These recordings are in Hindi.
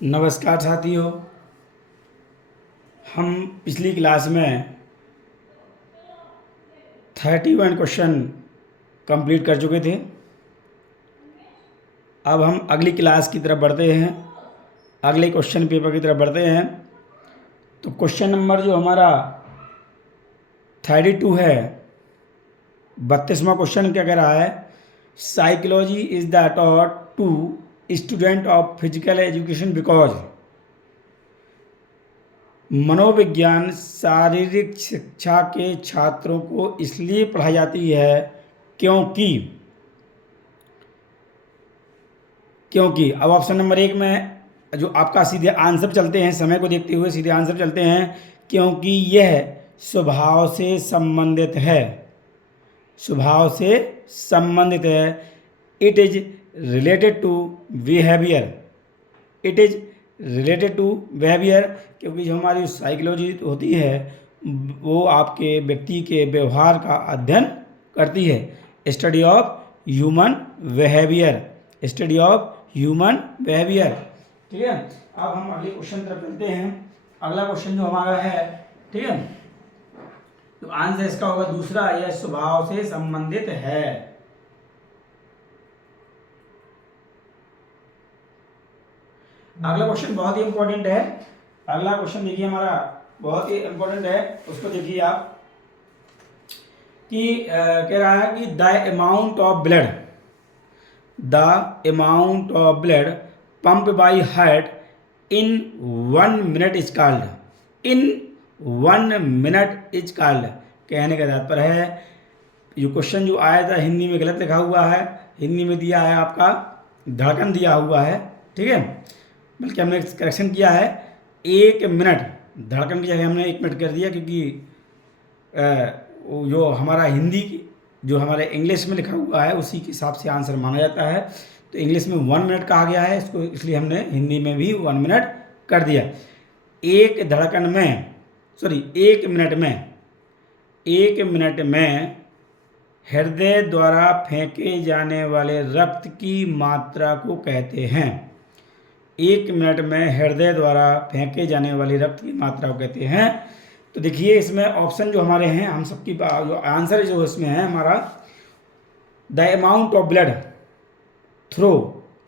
नमस्कार साथियों। हम पिछली क्लास में 31 क्वेश्चन कंप्लीट कर चुके थे। अब हम अगली क्लास की तरफ बढ़ते हैं, अगले क्वेश्चन पेपर की तरफ बढ़ते हैं। तो क्वेश्चन नंबर जो हमारा 32 है, 32वां क्वेश्चन क्या कह रहा है? Psychology is the taught to student of physical education because मनोविज्ञान शारीरिक शिक्षा के छात्रों को इसलिए पढ़ाई जाती है क्योंकि क्योंकि अब ऑप्शन नंबर 1 में जो आपका सीधे आंसर चलते हैं, समय को देखते हुए सीधे आंसर चलते हैं, क्योंकि यह स्वभाव से संबंधित है। स्वभाव से संबंधित है। It is related to behaviour. It is related to behaviour, क्योंकि जो हमारी साइकोलॉजी होती है वो आपके व्यक्ति के व्यवहार का अध्ययन करती है। Study of human behaviour. Study of human behaviour. ठीक है। अब हम अगले क्वेश्चन तरफ चलते हैं। अगला क्वेश्चन जो हमारा है, ठीक है, तो आंसर इसका होगा दूसरा, यह स्वभाव से संबंधित है। अगला क्वेश्चन बहुत ही इंपॉर्टेंट है। अगला क्वेश्चन देखिए हमारा बहुत ही इंपॉर्टेंट है, उसको देखिए आप कि कह रहा है कि the amount of blood pump by heart in 1 minute is called. In 1 minute is called. कहने का तात्पर्य है, जो क्वेश्चन जो आया था हिंदी में गलत लिखा हुआ है। हिंदी में दिया है आपका धड़कन दिया हुआ है, ठीक है, बल्कि हमने करेक्शन किया है 1 मिनट। धड़कन की जगह हमने 1 मिनट कर दिया, क्योंकि जो हमारा हिंदी जो हमारे इंग्लिश में लिखा हुआ है उसी के हिसाब से आंसर माना जाता है। तो इंग्लिश में 1 मिनट कहा गया है इसको, इसलिए हमने हिंदी में भी 1 मिनट कर दिया। एक धड़कन में, सॉरी 1 मिनट में, 1 मिनट में हृदय द्वारा फेंके जाने वाले रक्त की मात्रा को कहते हैं। 1 मिनट में हृदय द्वारा फेंके जाने वाली रक्त की मात्रा को कहते हैं। तो देखिए इसमें ऑप्शन जो हमारे हैं, हम सबकी जो आंसर जो इसमें है हमारा, the amount of blood throw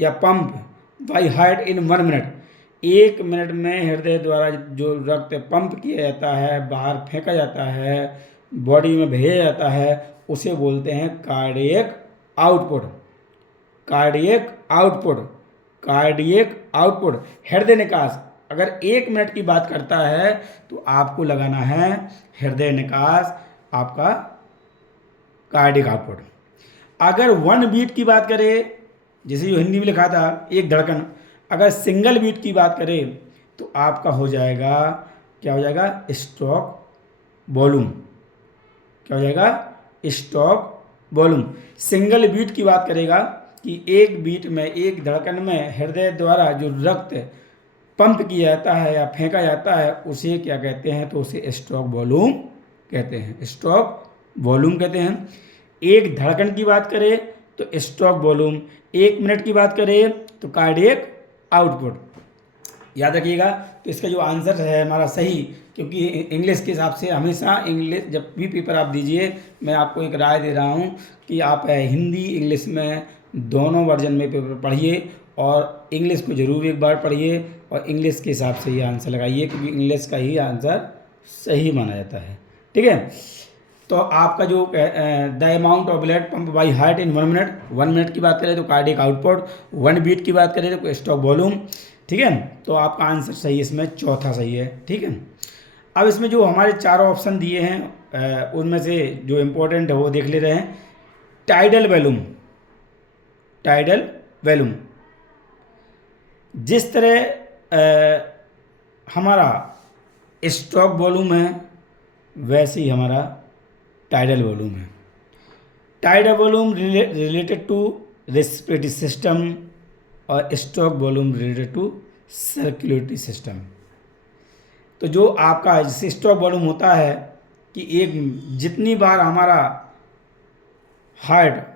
या pump by heart in 1 minute. 1 minute में हृदय द्वारा जो रक्त पंप किया जाता है, बाहर फेंका जाता है, बॉडी में भेजा जाता है, उसे बोलते हैं cardiac output. Cardiac output. Cardiac output, हृदय निकास। अगर 1 मिनट की बात करता है तो आपको लगाना है हृदय निकास, आपका कार्डियक आउटपुट। अगर 1 बीट की बात करें, जैसे जो हिंदी में लिखा था एक धड़कन, अगर सिंगल बीट की बात करें तो आपका हो जाएगा, क्या हो जाएगा? Stroke volume. क्या हो जाएगा? Stroke volume. सिंगल बीट की बात करेगा कि एक बीट में, एक धड़कन में हृदय द्वारा जो रक्त पंप किया जाता है या फेंका जाता है उसे क्या कहते हैं? तो उसे स्ट्रोक वॉल्यूम कहते हैं। स्ट्रोक वॉल्यूम कहते हैं। एक धड़कन की बात करें तो स्ट्रोक वॉल्यूम, 1 मिनट की बात करें तो कार्डियक आउटपुट। याद रखिएगा। तो इसका जो आंसर है हमारा सही, क्योंकि इंग्लिश के हिसाब से हमेशा इंग्लिश जब भी पेपर आप दीजिए, मैं आपको एक राय दे रहा हूँ कि आप हिंदी इंग्लिश में दोनों वर्जन में पेपर पढ़िए, और इंग्लिश को ज़रूर एक बार पढ़िए और इंग्लिश के हिसाब से ये आंसर लगाइए, क्योंकि इंग्लिश का ही आंसर सही माना जाता है। ठीक है। तो आपका जो the amount of blood pump by heart in 1 minute, 1 minute की बात करें तो कार्डियक आउटपुट, 1 बीट की बात करें तो स्ट्रोक वॉल्यूम। ठीक है। तो आपका आंसर सही, इसमें चौथा सही है। ठीक है। अब इसमें जो हमारे चारों ऑप्शन दिए हैं उनमें से जो इम्पोर्टेंट है वो देख ले रहे हैं। Tidal volume. टाइडल वॉल्यूम, जिस तरह हमारा स्ट्रोक वॉल्यूम है वैसे ही हमारा टाइडल वॉल्यूम है। Tidal volume related to respiratory system और stroke volume related to circulatory system. तो जो आपका जैसे स्ट्रोक वॉल्यूम होता है कि एक जितनी बार हमारा हार्ट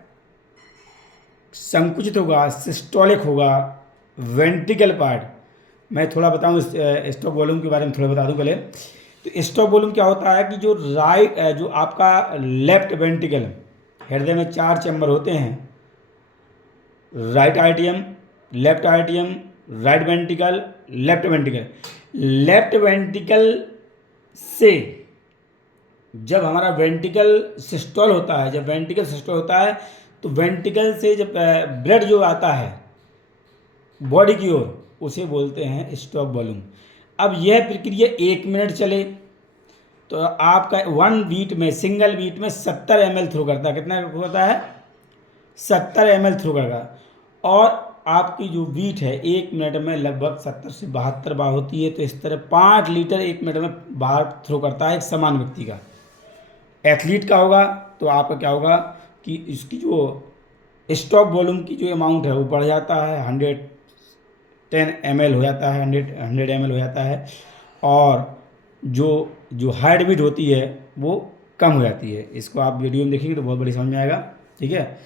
संकुचित होगा, सिस्टोलिक होगा, वेंट्रिकल पार्ट मैं थोड़ा बताऊँ स्टॉक वॉल्यूम के बारे में थोड़ा बता दूँ पहले। तो स्टॉक वॉल्यूम क्या होता है कि जो जो आपका लेफ्ट वेंट्रिकल, हृदय में 4 चैम्बर होते हैं, right आर्टियम, left आर्टियम, right ventricle, left ventricle. Left ventricle से जब हमारा वेंट्रिकल सिस्टोल होता है, जब वेंट्रिकल सिस्टोल होता है तो वेंट्रिकल से जब ब्लड जो आता है बॉडी की ओर, उसे बोलते हैं स्टॉक वॉल्यूम। अब यह प्रक्रिया 1 मिनट चले तो आपका 1 बीट में, सिंगल बीट में 70 ml थ्रू करता है। कितना होता है? 70 ml थ्रू करेगा। और आपकी जो बीट है 1 मिनट में लगभग 70 से 72 बार होती है। तो इस तरह 5 लीटर 1 मिनट में बाहर थ्रू करता है एक समान व्यक्ति का। एथलीट का होगा तो आपका क्या होगा कि इसकी जो स्टॉक वॉल्यूम की जो अमाउंट है वो बढ़ जाता है, 110 ml हो जाता है, 100 ml हो जाता है। और जो हार्ट बीट होती है वो कम हो जाती है। इसको आप वीडियो में देखेंगे तो बहुत बड़ी समझ में आएगा, ठीक है।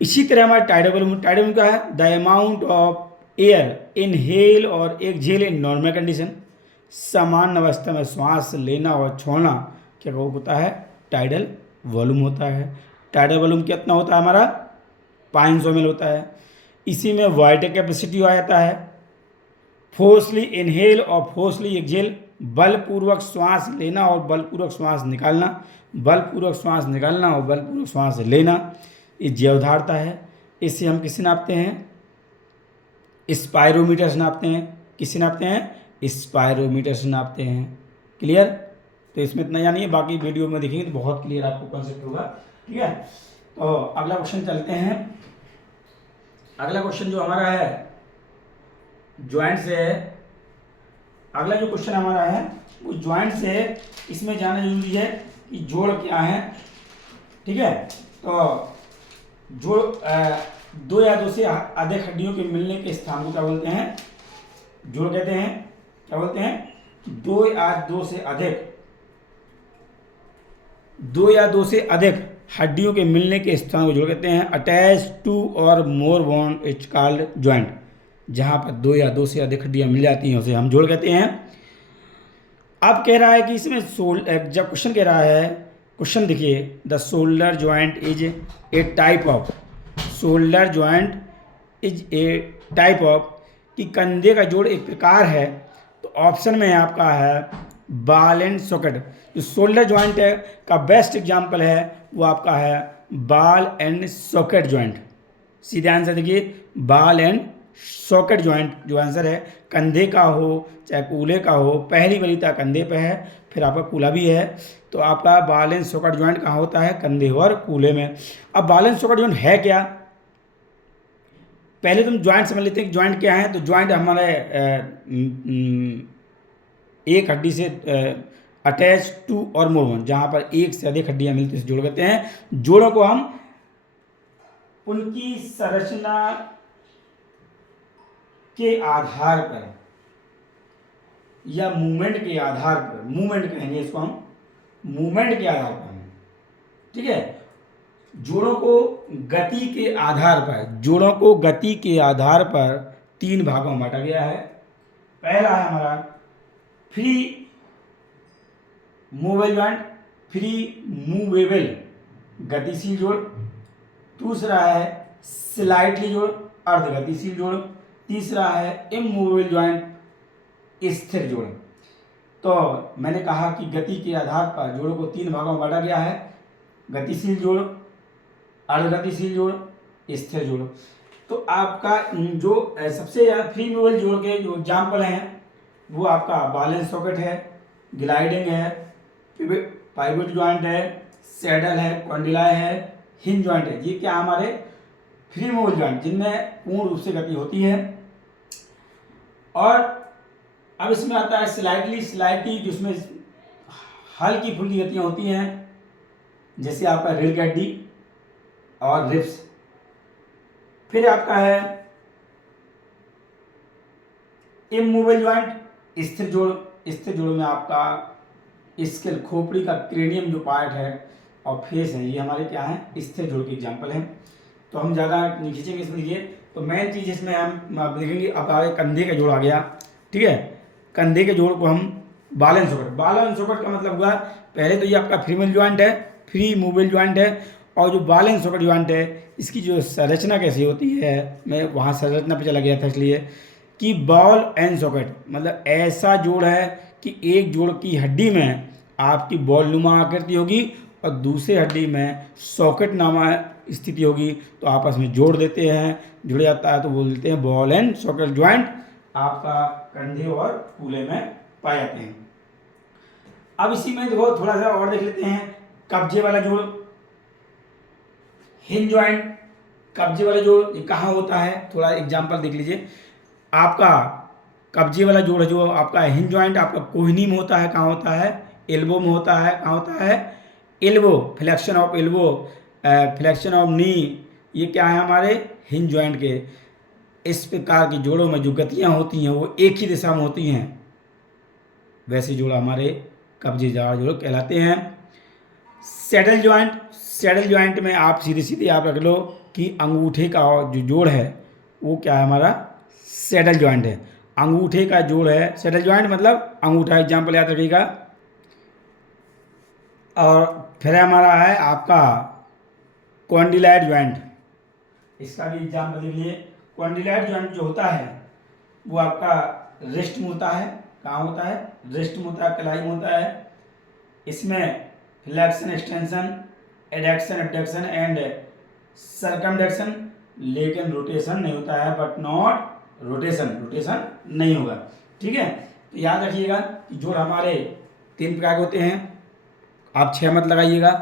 इसी तरह हमारा टाइडल वॉल्यूम क्या है? The amount of air inhale और एक्सहेल इन नॉर्मल कंडीशन। सामान्य अवस्था में श्वास लेना और छोड़ना क्या होता है? टाइडल वॉल्यूम होता है। टाइडल वॉल्यूम कितना होता है हमारा? 500 ml होता है। इसी में वाइटल कैपेसिटी आ जाता है। फोर्सली इनहेल और फोर्सली एक्सहेल, बलपूर्वक श्वास लेना और बलपूर्वक श्वास निकालना, बलपूर्वक श्वास निकालना और बलपूर्वक श्वास लेना, ये जैवधारता है। इससे हम किसे नापते हैं? स्पायरोमीटर से नापते हैं। किससे नापते हैं? स्पायरोमीटर से नापते हैं। क्लियर? तो इसमें इतना जानिए, बाकी वीडियो में देखेंगे तो बहुत क्लियर आपको कॉन्सेप्ट होगा, ठीक है। तो अगला क्वेश्चन चलते हैं। अगला क्वेश्चन जो हमारा है ज्वाइंट से है। अगला जो क्वेश्चन हमारा है वो ज्वाइंट से है। इसमें जानना जरूरी है कि जोड़ क्या है, ठीक है। तो जोड़ 2 या 2 से अधिक हड्डियों के मिलने के स्थान को क्या बोलते हैं? जोड़ कहते हैं। क्या बोलते हैं? 2 या 2 से अधिक हड्डियों के मिलने के स्थान को जोड़ कहते हैं। अटैच टू और मोर बोन इट्स कॉल्ड ज्वाइंट। जहां पर 2 या 2 से अधिक हड्डियां मिल जाती हैं उसे हम जोड़ कहते हैं। अब कह रहा है कि इसमें जब क्वेश्चन कह रहा है, क्वेश्चन देखिए, the shoulder joint is a type of, shoulder joint is a type of, कि कंधे का जोड़ एक प्रकार है। तो ऑप्शन में आपका है बॉल एंड सॉकेट। जो शोल्डर ज्वाइंट है का बेस्ट एग्जाम्पल है वो आपका है बॉल एंड सॉकेट ज्वाइंट। सीधे आंसर देखिए, बॉल एंड सॉकेट ज्वाइंट जो आंसर है। कंधे का हो चाहे कूल्हे का हो, पहली वरीयता कंधे पे है, फिर आपका कूल्हा भी है। तो आपका बॉल एंड सॉकेट ज्वाइंट कहाँ होता है? कंधे और कूल्हे में। अब बॉल एंड सॉकेट ज्वाइंट है क्या? पहले तुम ज्वाइंट समझ लेते हैं कि ज्वाइंट क्या है। तो ज्वाइंट हमारे एक हड्डी से अटैच टू और मोर बोन, जहाँ पर एक से अधिक हड्डियां मिलती है जोड़ कहते हैं। जोड़ों को हम उनकी संरचना के आधार पर या मूवमेंट के आधार पर, मूवमेंट कहेंगे इसको हम, मूवमेंट के आधार पर, ठीक है। जोड़ों को गति के आधार पर, जोड़ों को गति के आधार पर 3 भागों में बांटा गया है। पहला है हमारा free movable joint, free movable गतिशील जोड़। दूसरा है स्लाइटली जोड़, अर्धगतिशील जोड़। तीसरा है इमूवेबल ज्वाइंट, स्थिर जोड़। तो मैंने कहा कि गति के आधार पर जोड़ों को 3 भागों में बांटा गया है: गतिशील जोड़, अर्धगतिशील जोड़, स्थिर जोड़। तो आपका जो सबसे ज़्यादा फ्री मूवेबल जोड़ के जो एग्जाम्पल हैं वो आपका बॉल एंड सॉकेट है, ग्लाइडिंग है, पाइवट ज्वाइंट है, सैडल है, कॉन्डिलाई है, हिंज ज्वाइंट है। ये क्या हमारे फ्री मूवेबल ज्वाइंट जिनमें पूर्ण रूप से गति होती है। और अब इसमें आता है स्लाइटली जिसमें हल्की फुल्की गतियाँ होती हैं, जैसे आपका रीढ़ की हड्डी और रिब्स। फिर आपका है इमूवेबल ज्वाइंट, स्थिर जोड़। स्थिर जोड़ में आपका स्केल, खोपड़ी का क्रेनियम जो पार्ट है और फेस है, ये हमारे क्या है? स्थिर जोड़ के एग्जाम्पल हैं। तो हम ज़्यादा नहीं खींचेंगे इसमें। देखिए, तो मेन चीज़ इसमें हम देखेंगे। अब आगे कंधे का जोड़ आ गया। ठीक है। कंधे के जोड़ को हम ball and socket, ball and socket का मतलब हुआ पहले तो ये आपका फ्री मूवल ज्वाइंट है, फ्री मूवल ज्वाइंट है, और जो बॉल एंड सॉकेट ज्वाइंट है इसकी जो संरचना कैसी होती है, मैं वहाँ संरचना पे चला गया था, इसलिए कि बॉल एंड सॉकेट मतलब ऐसा जोड़ है कि एक जोड़ की हड्डी में आपकी बॉल नुमा आकृति होगी और दूसरे हड्डी में सॉकेट नामा स्थिति होगी, तो आपस में जोड़ देते हैं, जुड़ जाता है, तो बोलते हैं बॉल एंड सॉकेट ज्वाइंट आपका कंधे और कूल्हे में पाए जाते हैं। अब इसी में देखो थोड़ा सा और देख लेते हैं, कब्जे वाला जोड़, हिंज ज्वाइंट। कब्जे वाला जोड़ ये कहाँ होता है, थोड़ा एग्जांपल देख लीजिए। आपका कब्जे वाला जोड़ जो आपका हिंज ज्वाइंट आपका कोहनी में होता है, कहाँ होता है, एल्बो में होता है, कहाँ होता है, elbow, flexion of elbow, flexion of नी, ये क्या है हमारे हिंज ज्वाइंट के। इस प्रकार की जोड़ों में जो गतियाँ होती हैं वो एक ही दिशा में होती हैं, वैसे जोड़ हमारे कब्जेदार जोड़ कहलाते हैं। सैडल ज्वाइंट, सैडल ज्वाइंट में आप सीधे सीधे आप रख लो कि अंगूठे का जो जोड़ है वो क्या है हमारा सैडल ज्वाइंट है, अंगूठे का जोड़ है सैडल ज्वाइंट, मतलब अंगूठा, एग्जाम्पल याद रखिएगा। और फिर हमारा है आपका कॉन्डिलाइट ज्वाइंट, इसका भी एग्जाम्पल देख लिए। कॉन्डिलाइट ज्वाइंट जो होता है वो आपका रिस्ट में होता है, कहाँ होता है, रिस्ट में होता है, कलाई में होता है। इसमें flexion, extension, adduction, abduction and circumduction, लेकिन रोटेशन नहीं होता है, बट नॉट रोटेशन, रोटेशन नहीं होगा, ठीक है। तो याद रखिएगा कि जोड़ हमारे 3 प्रकार के होते हैं, आप 6 मत लगाइएगा,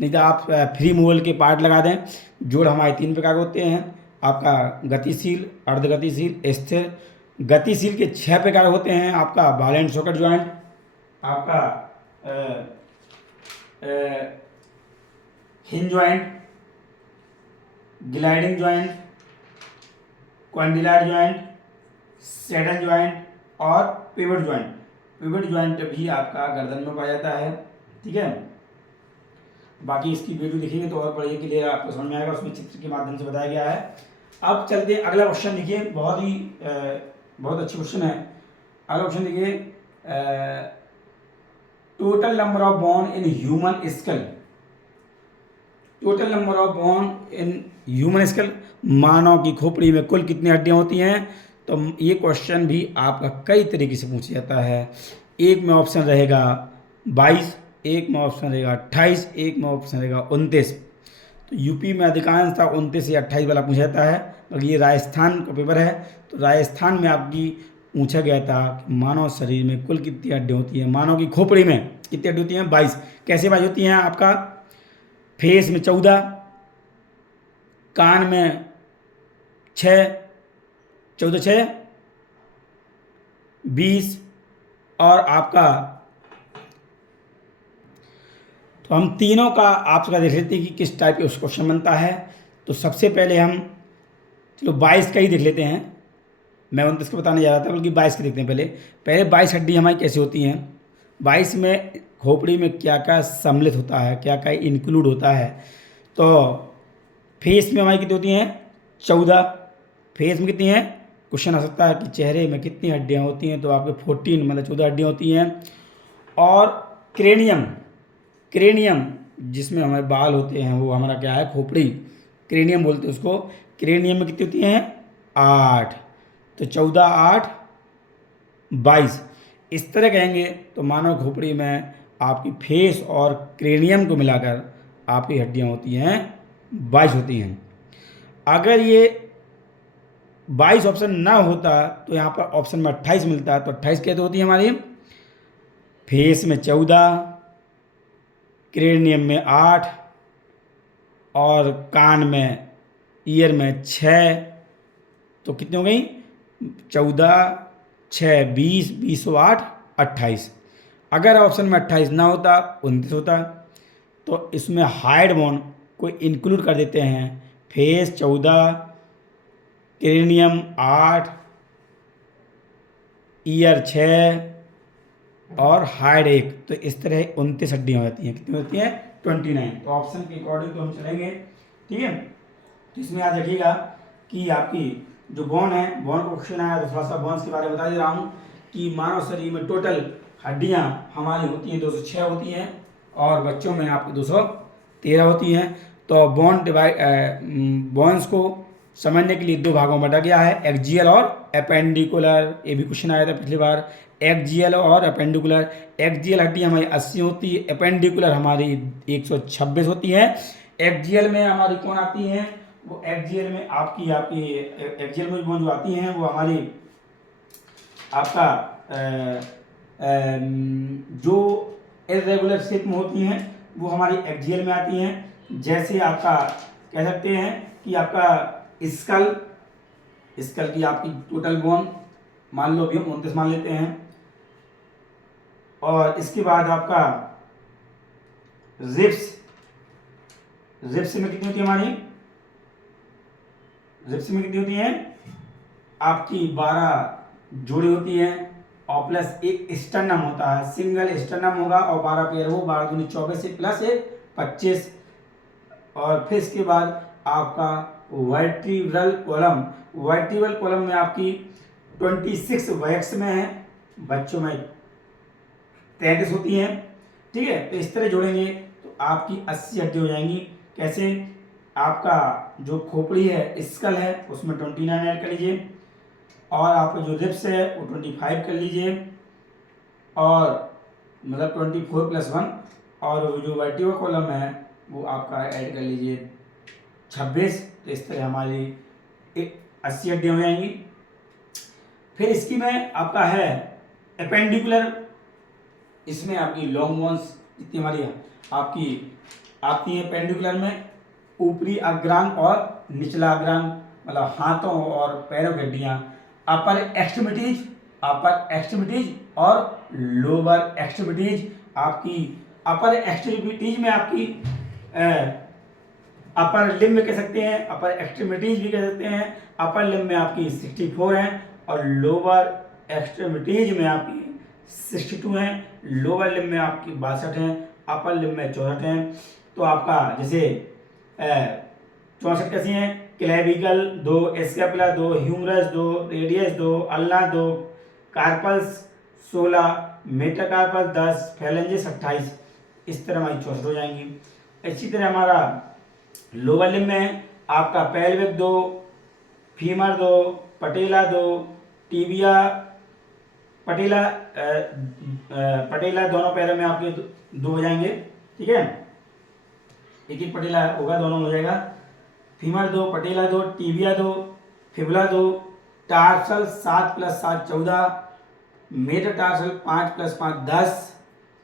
नहीं तो आप फ्री मूवल के पार्ट लगा दें। जोड़ हमारे 3 प्रकार के होते हैं, आपका गतिशील, अर्धगतिशील, स्थिर। गतिशील के 6 प्रकार होते हैं, आपका बॉल एंड सॉकेट ज्वाइंट, आपका hinge joint, gliding joint, condyloid joint, saddle joint और पिवट ज्वाइंट। पिवट ज्वाइंट भी आपका गर्दन में पाया जाता है, ठीक है। बाकी इसकी वीडियो देखेंगे तो और बढ़िया क्लियर आपको समझ में आएगा, उसमें चित्र के माध्यम से बताया गया है। अब चलते हैं अगला क्वेश्चन, देखिए बहुत अच्छी क्वेश्चन है। अगला क्वेश्चन देखिए, total number of bone in human skull, total number of bone in human skull, मानव की खोपड़ी में कुल कितनी हड्डियां होती हैं। तो ये क्वेश्चन भी आपका कई तरीके से पूछा जाता है। एक में ऑप्शन रहेगा 22, एक में ऑप्शन रहेगा 28, एक में ऑप्शन रहेगा 29। तो यूपी में अधिकांश था 29 या 28 वाला पूछा जाता है, और ये राजस्थान का पेपर है, तो राजस्थान में आपकी पूछा गया था कि मानव शरीर में कुल कितनी हड्डियाँ होती हैं, मानव की खोपड़ी में कितनी हड्डी होती हैं, 22। कैसे 22 होती हैं, आपका फेस में 14, कान में 6, 14 6 20, और आपका, तो हम तीनों का आपका देख लेते हैं कि किस टाइप का क्वेश्चन बनता है। तो सबसे पहले हम चलो 22 का ही देख लेते हैं, मैं 29 को बताने जा रहा था, बल्कि 22 का देखते हैं। पहले 22 हड्डी हमारी कैसी होती हैं, 22 में खोपड़ी में क्या क्या सम्मिलित होता है, क्या क्या इंक्लूड होता है। तो फेस में हमारी कितनी होती हैं, 14। फेस में कितनी हैं, क्वेश्चन आ सकता है कि चेहरे में कितनी हड्डियां होती हैं, तो आपके 14 मतलब 14 हड्डियां होती हैं। और क्रेनियम, क्रेनियम जिसमें हमारे बाल होते हैं वो हमारा क्या है, खोपड़ी, क्रेनियम बोलते हैं उसको। क्रेनियम में कितनी होती हैं, 8। तो 14 8 22, इस तरह कहेंगे तो मानव खोपड़ी में आपकी फेस और क्रेनियम को मिलाकर आपकी हड्डियां होती हैं 22 होती हैं। अगर ये 22 ऑप्शन ना होता तो यहाँ पर ऑप्शन में 28 मिलता, तो 28 कैसे होती है हमारी, फेस में 14, क्रेनियम में 8 और कान में, ईयर में 6। तो कितनी हो गई, 14 6 20, 20 और 8 28। अगर ऑप्शन में 28 ना होता, 29 होता, तो इसमें हाइड बोन को इंक्लूड कर देते हैं। फेस 14, क्रेनियम 8, ईयर 6 और हाइड 1। तो इस तरह 29 हड्डियाँ हो जाती हैं। कितनी होती हैं, 29। तो ऑप्शन के अकॉर्डिंग तो हम चलेंगे, ठीक है। तो इसमें याद रखिएगा कि आपकी जो बोन है, बोन को क्वेश्चन आया तो थोड़ा सा बोन्स के बारे में बता दे रहा हूँ कि मानव शरीर में टोटल हड्डियां हमारी होती हैं 206 होती हैं और बच्चों में आपकी 213 होती हैं। तो बोन्स को समझने के लिए दो भागों में बांटा गया है, एक्जियल और एपेंडिकुलर। ये भी क्वेश्चन आया था पिछली बार, एक्जियल और एपेंडिकुलर। एक्जियल हड्डी हमारी 80 होती है, एपेंडिकुलर हमारी 126 होती है। एक्जियल में हमारी कौन आती हैं, वो एक्जियल में आपकी आपकी एक्जियल में जो आती हैं वो हमारी आपका जो इरेगुलर शेप में होती हैं वो हमारी एक्जियल में आती हैं। जैसे आपका कह सकते हैं कि आपका स्कल की आपकी टोटल बोन मान लो अभी हम 29 मान लेते हैं, और इसके बाद आपका रिब्स में कितनी होती है हमारी, रिब्स में कितनी होती हैं आपकी 12 जोड़ी होती हैं, और प्लस एक स्टर्नम होता है, सिंगल स्टर्नम होगा और 12 पेयर हो, 12 दूनी 24 प्लस 25। और फिर इसके बाद आपका वर्टिब्रल कॉलम में आपकी 26 वयस्क में है, बच्चों में 33 होती हैं। ठीक है, तो इस तरह जोड़ेंगे तो आपकी 80 हड्डी हो जाएंगी। कैसे, आपका जो खोपड़ी है स्कल है उसमें 29 ऐड कर लीजिए, और आपका जो रिब्स है वो 25 कर लीजिए, और मतलब 24 + 1, और जो वर्टिब्रल कॉलम है वो आपका ऐड कर लीजिए 26। तो इस तरह हमारी 80 हड्डियाँ हो जाएंगी। फिर इसकी में आपका है एपेंडिकुलर, इसमें आपकी लॉन्ग बोन्स जितनी हमारी आपकी आती है एपेंडिकुलर में, ऊपरी अग्रांग और निचला अग्रांग मतलब हाथों और पैरों की हड्डियाँ, अपर एक्सट्रीमिटीज और लोअर एक्सट्रीमिटीज। आपकी अपर एक्सट्रीमिटीज में आपकी अपर लिम्ब में कह सकते हैं, अपर एक्सट्रीमिटीज भी कह सकते हैं। अपर लिम्ब में आपकी 64 हैं और लोअर एक्सट्रीमिटीज में आपकी 62 हैं, लोअर लिम्ब में आपकी 62 हैं, अपर लिम्ब में 64 हैं। तो आपका जैसे 64 कैसी हैं, clavicle 2, scapula 2, humerus 2, radius 2, ulna 2, carpals 16, metacarpal 10, phalanges 28। इस तरह हमारी 64 हो जाएंगी। इसी तरह हमारा लोअर लिम्ब में आपका पेल्विक 2, फीमर 2, पटेला 2, टीबिया पटेला दोनों पैरों में आपके 2 हो जाएंगे। ठीक है, एक पटेला होगा, दोनों हो जाएगा। फीमर 2, पटेला 2, टीबिया 2, फिबुला 2, टार्सल 7 + 7 14, मेटाटार्सल 5 + 5 10,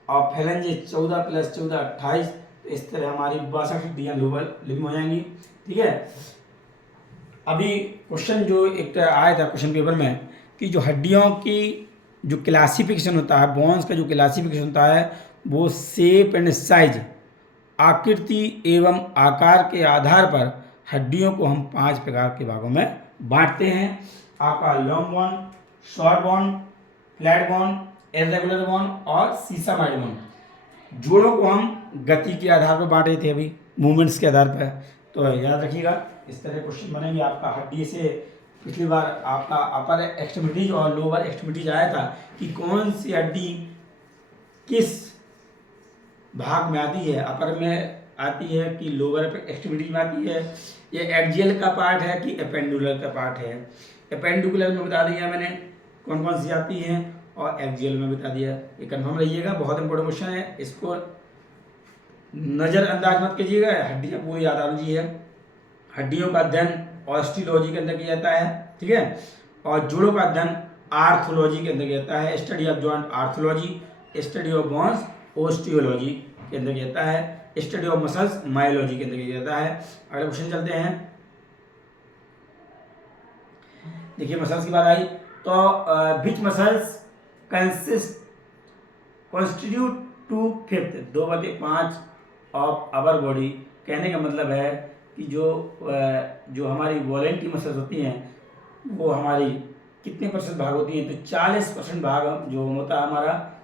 और फेलेंजेस 14 + 14 28। तो इस तरह हमारी 62 हड्डियाँ लोअर लिम्ब हो जाएंगी। ठीक है, अभी क्वेश्चन जो एक आया था क्वेश्चन पेपर में कि जो हड्डियों की जो क्लासिफिकेशन होता है, बोन्स का जो क्लासिफिकेशन होता है वो शेप एंड साइज, आकृति एवं आकार के आधार पर हड्डियों को हम 5 प्रकार के भागों में बांटते हैं। आपका long bone, short bone, flat bone, irregular bone और सीसामाइड बोन। जोड़ों को हम गति के आधार पर बांटे थे, अभी मूवमेंट्स के आधार पर, तो याद रखिएगा इस तरह क्वेश्चन बनेंगे। आपका हड्डी से पिछली बार आपका अपर एक्सट्रीमिटीज और लोअर एक्सट्रीमिटीज आया था कि कौन सी हड्डी किस भाग में आती है, अपर में आती है कि लोअर एक्सट्रीमिटीज में आती है, ये एक्जियल का पार्ट है कि एपेंडुलर का पार्ट है। एपेंडिकुलर में बता दिया मैंने कौन कौन सी आती हैं, और एक्जियल में बता दिया। ये कंफर्म रहिएगा, बहुत इंपॉर्टेंट क्वेश्चन है, इसको नज़रअंदाज मत कीजिएगा, हड्डियाँ पूरी याद आ रही है। हड्डियों का अध्ययन ऑस्टियोलॉजी के अंदर किया जाता है। ठीक है, और जोड़ों का अध्ययन आर्थोलॉजी के अंदर किया जाता है। Study of joint arthrology, study of bones osteology के अंदर किया जाता है, स्टडी ऑफ मसल्स मायोलॉजी के अंदर किया जाता है। अगले क्वेश्चन चलते हैं। देखिए मसल्स की बात आई तो which muscles constitute 2/5 2/5 of our body. कहने का मतलब है कि जो हमारी वॉलेंट्री मसल्स होती हैं वो हमारी कितने % भाग होती हैं, तो 40% भाग जो होता है हमारा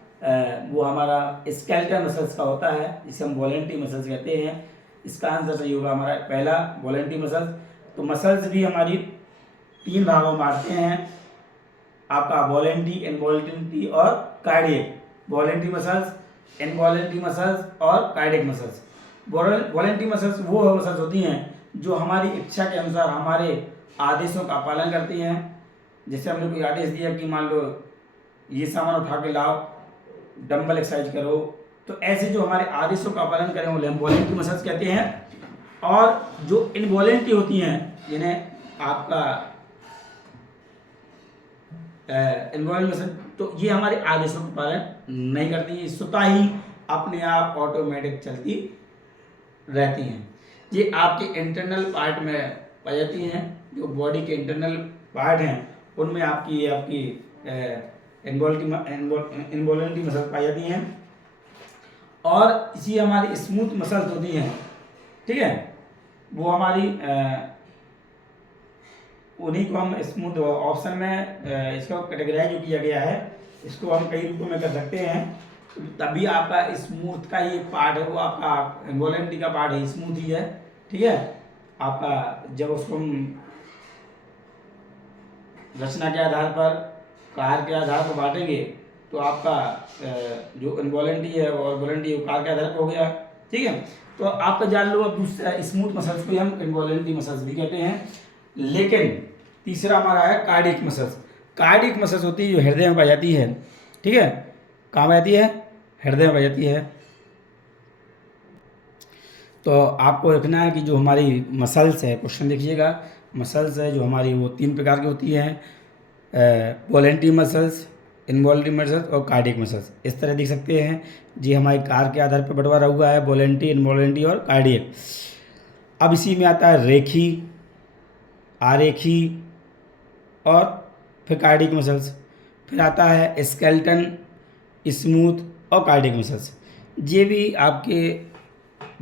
वो हमारा स्केलेटल मसल्स का होता है, जिसे हम वॉलेंट्री मसल्स कहते हैं। इसका आंसर सही होगा हमारा पहला, वॉलेंट्री मसल्स। तो मसल्स भी हमारी 3 भागों में बांटते हैं, आपका वॉलेंट्री, इनवॉलेंट्री और cardiac. Voluntary muscles, involuntary muscles और कार्डियक मसल्स। वॉलेंट्री मसल्स वो मसल्स होती हैं जो हमारी इच्छा के अनुसार हमारे आदेशों का पालन करती हैं। जैसे हमने कोई आदेश दिया कि मान लो ये सामान उठा के लाओ, डंबल एक्सरसाइज करो, तो ऐसे जो हमारे आदेशों का पालन करें वो वॉलेंट्री मसल्स कहते हैं। और जो इनवॉलेंट्री होती हैं जिन्हें आपका इनवॉल्व मसल, तो ये हमारे आदेशों का पालन नहीं करती, ये स्वतः ही अपने आप ऑटोमेटिक चलती रहती हैं। ये आपके इंटरनल पार्ट में पाई जाती हैं, जो बॉडी के इंटरनल पार्ट हैं उनमें आपकी इनवॉल्यूंटरी मसल पाई जाती हैं। और इसी हमारी स्मूथ मसल्स होती हैं, ठीक है, वो हमारी उन्हीं को हम स्मूथ ऑप्शन में इसको कैटेगराइज जो किया गया है, इसको हम कई रूपों में कर सकते हैं। तभी आपका स्मूथ का ये पार्ट है वो आपका इनवॉलेंट्री का पार्ट है, स्मूथ ही है, ठीक है। आपका जब उसको हम रचना के आधार पर, कार्य के आधार पर बांटेंगे तो आपका जो इनवॉलेंट्री है और वॉलेंट्री वो कार्य के आधार पर हो गया, ठीक है। तो आपका जान लो अब दूसरा स्मूथ मसल्स को हम इनवॉलेंट्री मसल्स भी कहते हैं। लेकिन तीसरा हमारा है कार्डियक मसल्स। कार्डियक मसल्स होती है जो हृदय में पाई जाती है, ठीक है। कहाँ पाई जाती है? हृदय में पाई जाती है। तो आपको देखना है कि जो हमारी मसल्स है, क्वेश्चन देखिएगा, मसल्स है जो हमारी वो 3 प्रकार की होती हैं, वॉलेंट्री मसल्स, इनवॉल्यूंटरी मसल्स और कार्डियक मसल्स। इस तरह देख सकते हैं जी, हमारे कार के आधार पर बंटवारा हुआ है, वॉलेंट्री, इनवॉल्यूंटरी और कार्डियक। अब इसी में आता है रेखी, आरेखी और फिर कार्डियक मसल्स। फिर आता है स्केलेटन, स्मूथ और कार्डियक मसल्स। ये भी आपके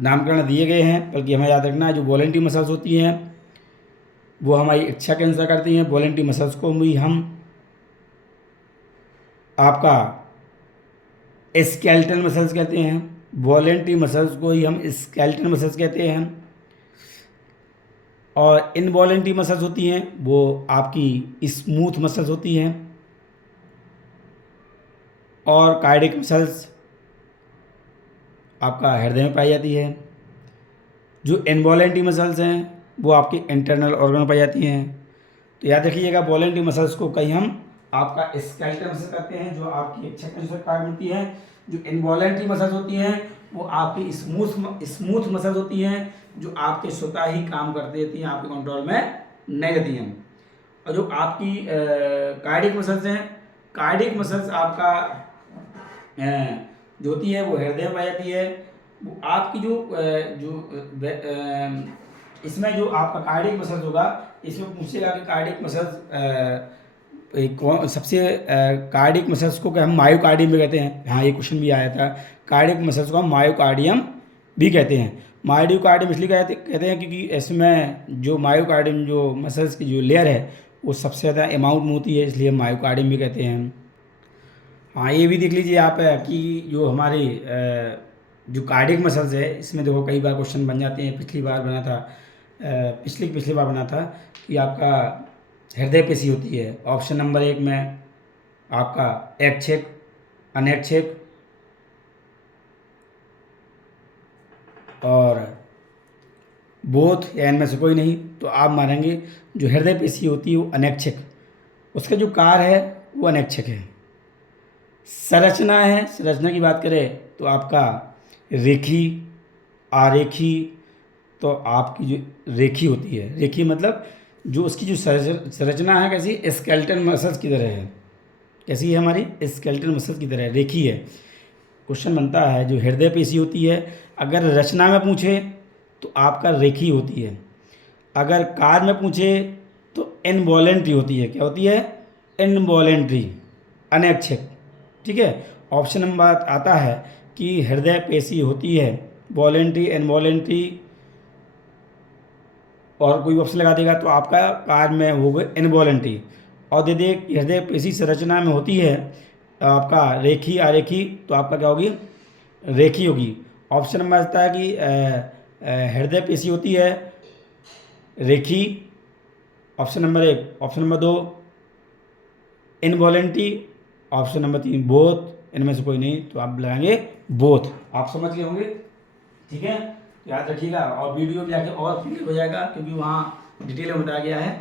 नामकरण दिए गए हैं, बल्कि हमें याद रखना है जो वॉलेंट्री मसल्स होती हैं वो हमारी इच्छा के अनुसार करती हैं। वॉलेंट्री मसल्स को भी हम आपका स्केलेटन मसल्स कहते हैं, वॉलेंट्री मसल्स को ही हम स्केलेटन मसल्स कहते हैं। और इनवॉलेंट्री मसल्स होती हैं वो आपकी स्मूथ मसल्स होती हैं। और कार्डियक मसल्स आपका हृदय में पाई जाती है। जो इनवॉलेंट्री मसल्स हैं वो आपके इंटरनल ऑर्गन में पाई जाती हैं। तो याद रखिएगा, वॉलेंट्री मसल्स को कहीं हम आपका स्केलेटन मसल्स कहते हैं जो आपकी इच्छा के अनुसार कार्य करती हैं। जो इनवॉलेंट्री मसल्स होती हैं वो आपकी स्मूथ मसल्स होती हैं जो आपके स्वतः ही काम करती रहती हैं, आपके कंट्रोल में नहीं रहती हैं। और जो आपकी कार्डियक मसल्स हैं, कार्डियक मसल्स आपका जो होती है वो हृदय में पाई जाती है। वो आपकी इसमें जो आपका कार्डियक मसल्स होगा, इसमें पूछेगा कि कार्डियक मसल्स सबसे कार्डियक मसल्स को हम मायोकार्डियम भी कहते हैं। हाँ, ये क्वेश्चन भी आया था। कार्डियक मसल्स को हम मायोकार्डियम भी कहते हैं। मायोकार्डियम इसलिए कहते हैं क्योंकि इसमें जो मायोकार्डियम जो मसल्स की जो लेयर है वो सबसे ज़्यादा अमाउंट में होती है, इसलिए मायोकार्डियम भी कहते हैं। हाँ, ये भी देख लीजिए आप कि जो हमारी जो कार्डियक मसल्स है इसमें देखो कई बार क्वेश्चन बन जाते हैं। पिछली बार बना था, पिछली बार बना था कि आपका हृदय पेशी होती है। ऑप्शन नंबर 1 में आपका ऐच्छिक, अनैच्छिक और बोथ या इनमें से कोई नहीं। तो आप मानेंगे जो हृदय पेशी होती है वो अनैच्छिक, उसका जो कार्य है वो अनैच्छिक है। संरचना है, संरचना की बात करें तो आपका रेखी, आरेखी, तो आपकी जो रेखी होती है, रेखी मतलब जो उसकी जो संरचना है कैसी, स्केलेटन मसल्स की तरह है। कैसी है? हमारी स्केलेटन मसल्स की तरह रेखी है। क्वेश्चन बनता है जो हृदय पेशी होती है, अगर रचना में पूछे तो आपका रेखी होती है, अगर कार्य में पूछे तो इनवॉलेंट्री होती है। क्या होती है? इनवॉलेंट्री, अनैच्छिक, ठीक है। ऑप्शन नंबर आता है कि हृदय पेशी होती है वॉलेंट्री, इनवॉलेंट्री और कोई ऑप्शन लगा देगा तो आपका कार्य में हो गए इनवॉलेंट्री। और दे दे कि हृदय पेशी संरचना में होती है आपका रेखी, आरेखी, तो आपका क्या होगी? रेखी होगी। ऑप्शन नंबर आता है कि हृदय पेशी होती है रेखी, option number 1। Option number 2 involuntary, option number 3 both, इनमें से कोई नहीं, तो आप लगाएंगे बोथ। आप समझ गए होंगे, ठीक है, याद रखिएगा। और वीडियो भी आके और क्लियर हो जाएगा क्योंकि वहाँ डिटेल में बताया गया है,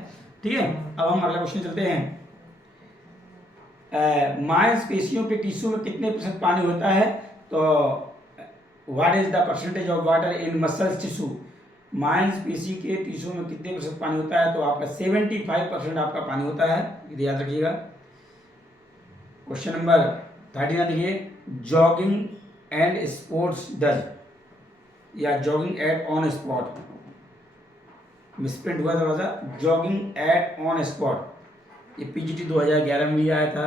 ठीक है। अब हम अगला क्वेश्चन चलते हैं। मांसपेशियों के टिश्यू में कितने प्रतिशत पानी होता है? तो what is the percentage of water in muscles tissue? मांसपेशी के टिश्यू में कितने प्रतिशत पानी होता है? तो आपका 75% आपका पानी होता है, ये याद रखिएगा। क्वेश्चन नंबर 39 देखिए, जॉगिंग एंड स्पोर्ट्स डज, या jogging at on spot, misprint हुआ थोड़ा सा, जॉगिंग एट ऑन स्पॉट, ये पीजीटी 2011 में भी आया था,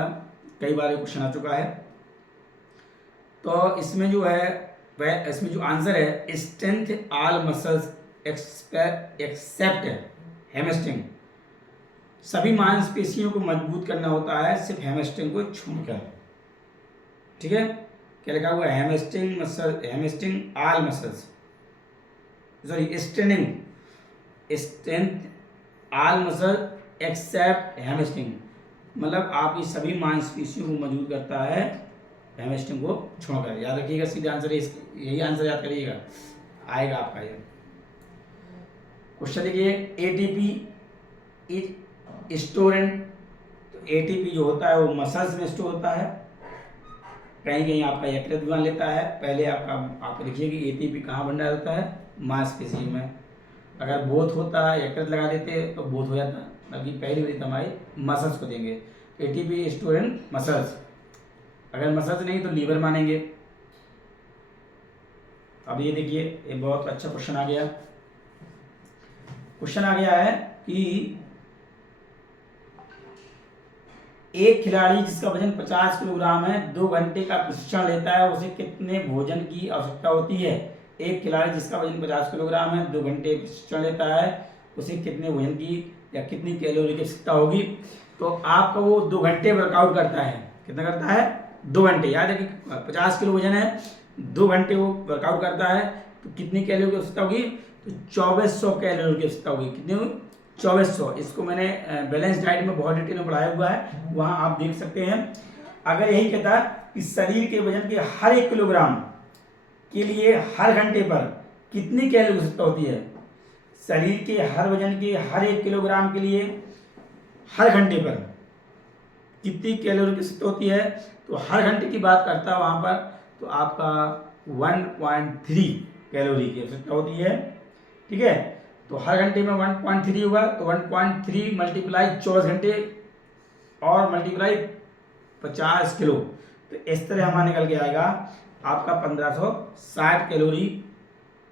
कई बार ये क्वेश्चन आ चुका है। तो इसमें जो है वह, इसमें जो आंसर है, strength all muscles except hamstring, सभी मांसपेशियों को मजबूत करना होता है सिर्फ हैमस्ट्रिंग को छोड़कर, ठीक है। क्या लिखा हुआ है? Hamstring muscle, hamstring all muscles, sorry strength all muscle except hamstring, मतलब आपकी सभी मांसपेशियों को मजबूत करता है हैमस्ट्रिंग को छोड़कर। याद रखिएगा, सीधे आंसर यही आंसर याद करिएगा, आएगा आपका ये क्वेश्चन। देखिए, एटीपी इज स्टोर इन, तो एटीपी जो होता है वो मसल्स में स्टोर होता है, कहीं कहीं आपका यकृत भी मान लेता है। पहले आप लिखिए कि एटीपी कहाँ भंडार होता है? मांसपेशियों में। अगर बोथ होता है, यकृत लगा देते तो बोथ हो जाता, बाकी पहली वाली तो हमारी मसल्स को देंगे। एटीपी स्टोर इन मसल्स, अगर मसल्स नहीं तो लीवर मानेंगे। अब ये देखिए, ये बहुत अच्छा क्वेश्चन आ गया। क्वेश्चन आ गया है कि एक खिलाड़ी जिसका वजन 50 किलोग्राम है, 2 घंटे का प्रशिक्षण लेता है, उसे कितने भोजन की आवश्यकता होती है? एक खिलाड़ी जिसका वजन 50 किलोग्राम है, 2 घंटे प्रशिक्षण लेता है, उसे कितने भोजन की या कितनी कैलोरी की आवश्यकता होगी? तो आपका वो 2 घंटे वर्कआउट करता है, कितना करता है? 2 घंटे। याद है कि 50 किलो वजन है, 2 घंटे वो वर्कआउट करता है, तो कितनी कैलोरी की आवश्यकता होगी? तो 2400 कैलोरी की आवश्यकता होगी। कितनी? 2400। इसको मैंने बैलेंस डाइट में बहुत डिटेल में पढ़ाया हुआ है, वहाँ आप देख सकते हैं। अगर यही कहता कि शरीर के वजन के हर 1 किलोग्राम के लिए हर घंटे पर कितनी कैलोरी की आवश्यकता होती है, शरीर के हर वजन के हर 1 किलोग्राम के लिए हर घंटे पर कितनी कैलोरी की आवश्यकता होती है, तो हर घंटे की बात करता है वहाँ पर, तो आपका 1.3 कैलोरी की आवश्यकता होती है, ठीक है। तो हर घंटे में 1.3 होगा, तो 1.3 मल्टीप्लाई 24 घंटे और मल्टीप्लाई 50 किलो, तो इस तरह हमारा निकल के आएगा आपका 1560 कैलोरी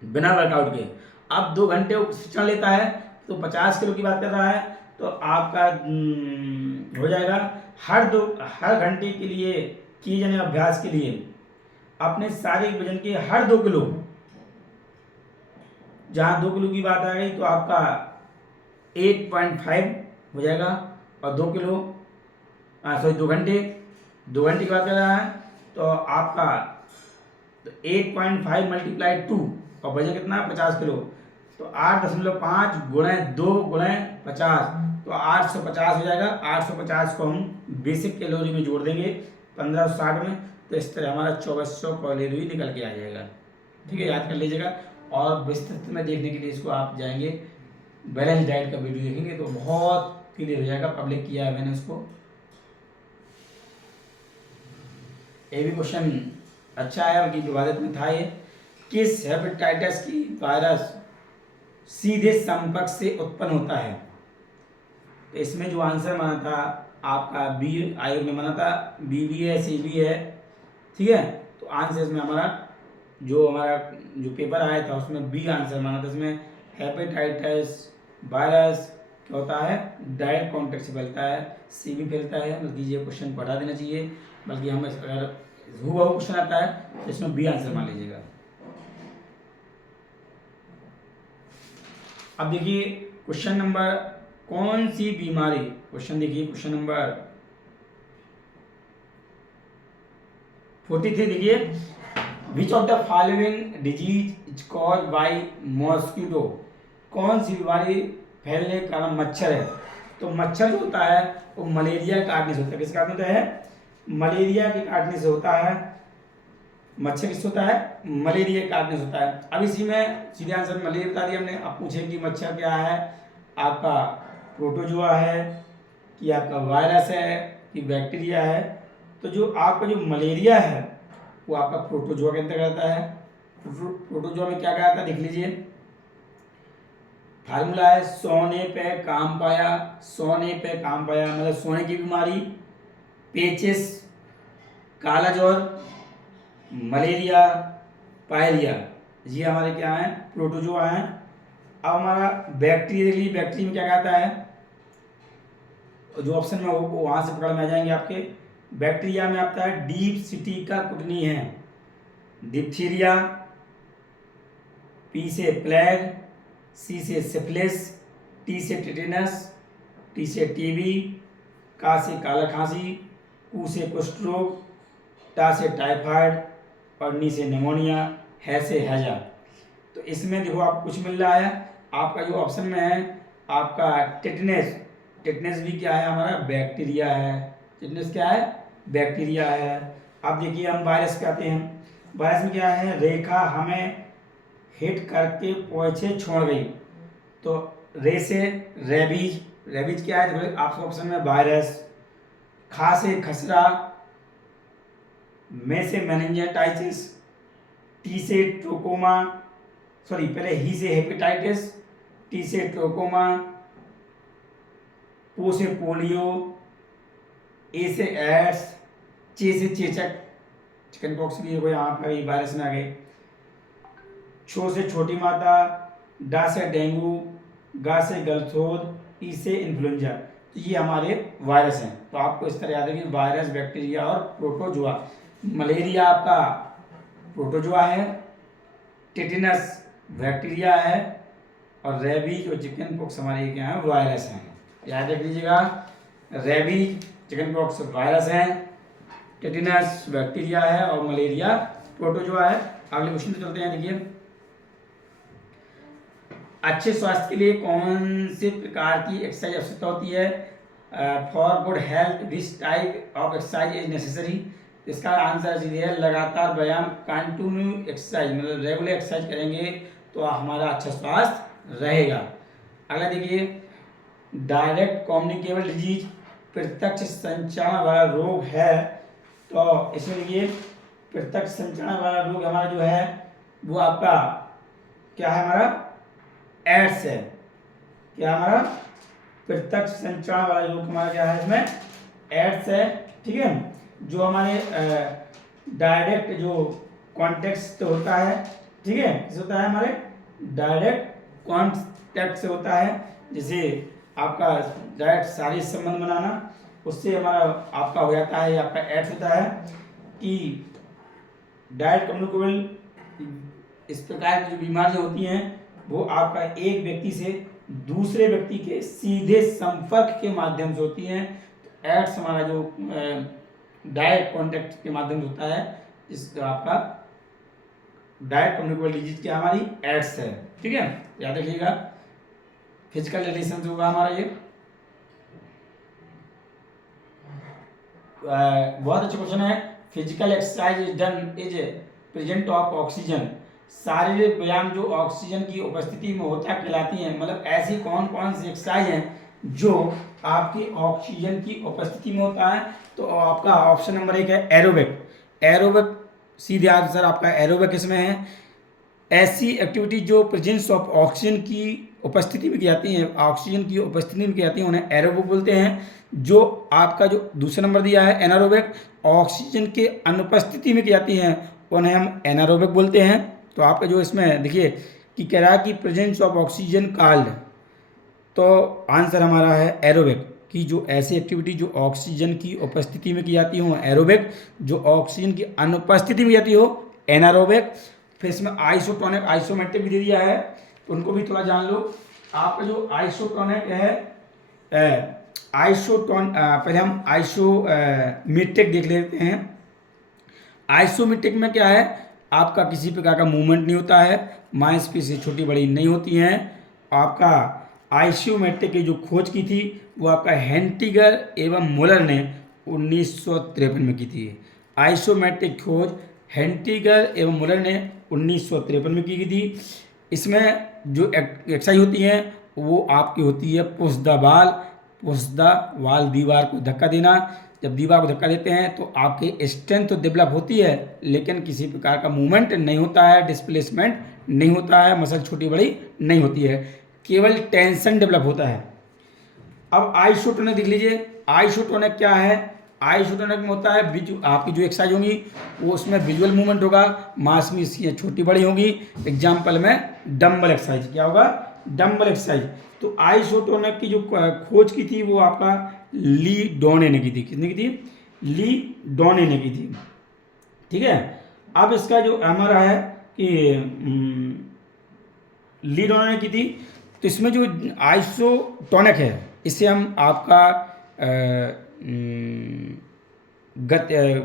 बिना वर्कआउट के। अब 2 घंटे वो प्रशिक्षण लेता है, तो 50 किलो की बात कर रहा है, तो आपका हो जाएगा हर घंटे के लिए किए जाने अभ्यास के लिए अपने शारीरिक वजन के हर 2 किलो, जहाँ 2 किलो की बात आ गई तो आपका 8.5 हो जाएगा, और 2 किलो सॉरी 2 घंटे की बात कर रहा है, तो आपका 8.5 मल्टीप्लाई 2, और वजन कितना? 50 किलो, तो 8.5 गुणे 2 गुणे 50, तो 850 हो जाएगा। 850 को हम बेसिक कैलोरी में जोड़ देंगे 1560 में, तो इस तरह हमारा 2400 कैलोरी निकल के आ जाएगा, ठीक है, याद कर लीजिएगा। और विस्तृत में देखने के लिए इसको आप जाएंगे, बैलेंस डाइट का वीडियो देखेंगे तो बहुत क्लियर हो जाएगा, पब्लिक किया है मैंने उसको। ये भी क्वेश्चन अच्छा है, उनकी विवादित में था ये, किस हेपेटाइटिस की वायरस सीधे संपर्क से उत्पन्न होता है? तो इसमें जो आंसर माना था आपका बी, आयोग ने माना था बी भी है, सी भी है, ठीक है। तो आंसर इसमें हमारा जो पेपर आया था उसमें बी आंसर माना था। इसमें हेपेटाइटिस वायरस क्या होता है? डायरेक्ट कॉन्टेक्ट से फैलता है, सी भी फैलता है, बल्कि ये क्वेश्चन पढ़ा देना चाहिए, बल्कि हम अगर हुआ क्वेश्चन आता है तो इसमें बी आंसर मान लीजिएगा। अब देखिए क्वेश्चन नंबर, कौन सी बीमारी, क्वेश्चन देखिए क्वेश्चन नंबर 43 देखिए, which of the following disease is cause by mosquito, कौन सी बीमारी फैलने का कारण मच्छर है? तो मच्छर जो होता है वो मलेरिया के काटने से होता है। किस काटने से है? मलेरिया के काटने से होता है। मच्छर किससे होता है? मलेरिया के काटने से होता है। अब इसी में सीधे आंसर मलेरिया बता दिया हमने। अब पूछे कि मच्छर क्या है, आपका प्रोटोजोआ है कि आपका वायरस है कि बैक्टीरिया है। तो जो आपका जो मलेरिया है वो आपका प्रोटोजोआ के अंतर्गत आता है। प्रोटोजोआ में क्या क्या आता है देख लीजिए। फार्मूला है सोने पे काम पाया। सोने पे काम पाया मतलब सोने की बीमारी, पेचिस, काला ज्वर, मलेरिया, पायरिया, ये हमारे क्या हैं? प्रोटोजोआ हैं। अब हमारा बैक्टीरिया देख लीजिए। बैक्टीरिया में क्या कहता है? जो ऑप्शन में वो वहां से पकड़ में आ जाएंगे आपके। बैक्टीरिया में आता है डीप सिटी का कुटनी है, डिप्थीरिया, पी से प्लेग, सी से सिफिलिस, टी से टिटेनस, टी से टीबी, का से काला खांसी, कू से कुष्ठ रोग, टा से टाइफाइड और नी से निमोनिया, है से हैजा। तो इसमें देखो आप कुछ मिल रहा है। आपका जो ऑप्शन में है आपका टिटनेस। टिटनेस भी क्या है? हमारा बैक्टीरिया है। टिटनेस क्या है? बैक्टीरिया है। अब देखिए हम वायरस पे आते हैं। वायरस में क्या है? रेखा हमें हिट करके पहुंचे छोड़ गई। तो रे से रेबीज। रेबीज क्या है? देखो आपके ऑप्शन में वायरस। खा से खसरा, में से मेनिंजाइटिस, टी से ट्रोकोमा, सॉरी पहले ही से हेपेटाइटिस, टी से ट्रोकोमा, पो से पोलियो, ए से एड्स, चे से चेचक, चिकन पॉक्स भी देखो यहाँ पर वायरस में आ गए, छो से छोटी माता, डा से डेंगू, गा से गलथोद, ई से इन्फ्लुएंजा। तो ये हमारे वायरस हैं। तो आपको इस तरह याद है कि वायरस, बैक्टीरिया और प्रोटोजोआ। मलेरिया आपका प्रोटोजोआ है, टिटेनस बैक्टीरिया है और रेबीज और चिकन पॉक्स हमारे क्या है? वायरस हैं। याद रख लीजिएगा, रेबीज, चिकन पॉक्स वायरस हैं, टिटेनस बैक्टीरिया है और मलेरिया प्रोटोजोआ है। अगले क्वेश्चन पे चलते हैं। देखिए, अच्छे स्वास्थ्य के लिए कौन से प्रकार की एक्सरसाइज आवश्यकता होती है? For good health which type of exercise is necessary? इसका आंसर सीधे है लगातार व्यायाम, कंटिन्यू एक्सरसाइज, मतलब रेगुलर एक्सरसाइज करेंगे तो हमारा अच्छा स्वास्थ्य रहेगा। अगला देखिए, डायरेक्ट कम्युनिकेबल डिजीज, प्रत्यक्ष संचार वाला रोग है। तो इसमें देखिए प्रत्यक्ष संचार वाला रोग हमारा जो है वो आपका क्या है? हमारा एड्स है। क्या हमारा? प्रत्यक्ष संचार वाला रोग हमारा क्या है? इसमें एड्स है। ठीक है, जो हमारे डायरेक्ट जो कॉन्टेक्ट से होता है। ठीक है, किस होता है? हमारे डायरेक्ट कॉन्टेक्ट से होता है। जैसे आपका डायरेक्ट शारीरिक संबंध बनाना, उससे हमारा आपका हो जाता है, आपका एड्स होता है। कि डायरेक्ट कम्युनिकेबल इस प्रकार की जो बीमारियां होती हैं वो आपका एक व्यक्ति से दूसरे व्यक्ति के सीधे संपर्क के माध्यम से होती हैं। तो एड्स हमारा जो डायरेक्ट कॉन्टेक्ट के माध्यम से होता है, इस आपका डायरेक्ट कम्युनिकेबल डिजीज क्या हमारी? एड्स है। ठीक है, याद रखिएगा। फिजिकल रिलेशन होगा हमारा ये। बहुत अच्छा क्वेश्चन है। Physical exercise is done is present of oxygen. शारीरिक व्यायाम जो ऑक्सीजन की उपस्थिति में होता कहलाती हैं। मतलब ऐसी कौन कौन सी एक्सरसाइज हैं जो आपकी ऑक्सीजन की उपस्थिति में होता है? तो आपका ऑप्शन नंबर 1 है एरोबिक। एरोबिक सीधे आंसर आपका एरोबिक इसमें है। ऐसी एक्टिविटी जो प्रेजेंस ऑफ ऑक्सीजन की उपस्थिति में की जाती हैं, ऑक्सीजन की उपस्थिति में की जाती हैं, उन्हें एरोबिक बोलते हैं। जो आपका जो दूसरा नंबर दिया है एनारोबिक, ऑक्सीजन के अनुपस्थिति में की जाती हैं, उन्हें हम एनारोबिक बोलते हैं। तो आपका जो इसमें देखिए कि कह रहा है कि प्रेजेंस ऑफ ऑक्सीजन काल्ड, तो आंसर हमारा है एरोबिक। कि जो ऐसी एक्टिविटी जो ऑक्सीजन की उपस्थिति में की जाती हो एरोबिक, जो ऑक्सीजन की अनुपस्थिति में जाती हो एनारोबिक। फिर इसमें आइसोटोनिक, आइसोमेट्रिक भी दे दिया है, तो उनको भी थोड़ा जान लो। आपका जो आइसोटोनिक है, पहले हम आइसोमेट्रिक देख लेते हैं। आइसोमेट्रिक में क्या है? आपका किसी प्रकार का मूवमेंट नहीं होता है, मांसपेशी छोटी बड़ी नहीं होती हैं। आपका आइसोमेट्रिक की जो खोज की थी वो आपका हेंटिगर एवं मुलर ने 1953 में की थी। आइसोमेट्रिक खोज हेंटिगर एवं मुलर ने 1953 में की थी। इसमें जो एक्सरसाइज होती हैं वो आपकी होती है पुश द वाल, दीवार को धक्का देना। जब दीवार को धक्का देते हैं तो आपकी स्ट्रेंथ तो डेवलप होती है, लेकिन किसी प्रकार का मूवमेंट नहीं होता है, डिस्प्लेसमेंट नहीं होता है, मसल छोटी बड़ी नहीं होती है, केवल टेंशन डेवलप होता है। अब आइसोटोनिक देख लीजिए, आइसोटोनिक क्या है? आइसोटोनिक में होता है आपकी जो एक्सरसाइज होगी वो उसमें विजुअल मूवमेंट होगा, मांसपेशियाँ छोटी बड़ी होंगी। एग्जाम्पल में डंबल एक्सरसाइज, क्या होगा? Dumbbell exercise. तो आइसोटोनिक की जो खोज की थी वो आपका ली डोने ने की थी। किसने की थी? ली डोने ने की थी। ठीक है। अब इसका जो हमारा है कि ली डोने ने की थी, तो इसमें जो आइसोटोनिक है इसे हम आपका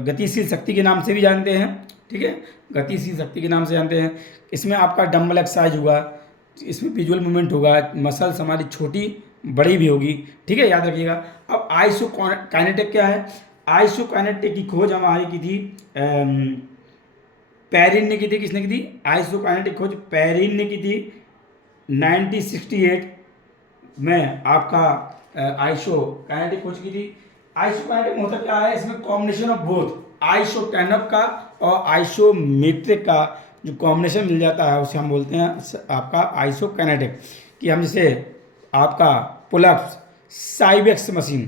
गतिशील शक्ति के नाम से भी जानते हैं। ठीक है, गतिशील शक्ति के नाम से जानते हैं। इसमें आपका डंबल एक्सरसाइज होगा, इसमें विजुअल मूवमेंट होगा, मसल्स हमारी छोटी बड़ी भी होगी। ठीक है, याद रखिएगा। अब आइसोकाइनेटिक क्या है? आइसोकाइनेटिक की खोज हमारी की थी पेरिन ने की थी। किसने की थी? आइसोकाइनेटिक खोज पेरिन ने की थी 1968 में। आपका आइसोकाइनेटिक खोज की थी। आइसोकाइनेटिक होता क्या है? इसमें कॉम्बिनेशन ऑफ बोथ आइसोटोनिक का और आइसोमेट्रिक का जो कॉम्बिनेशन मिल जाता है उसे हम बोलते हैं आपका आइसोकाइनेटिक। कि हम जैसे आपका पुलअप्स, साइबेक्स मशीन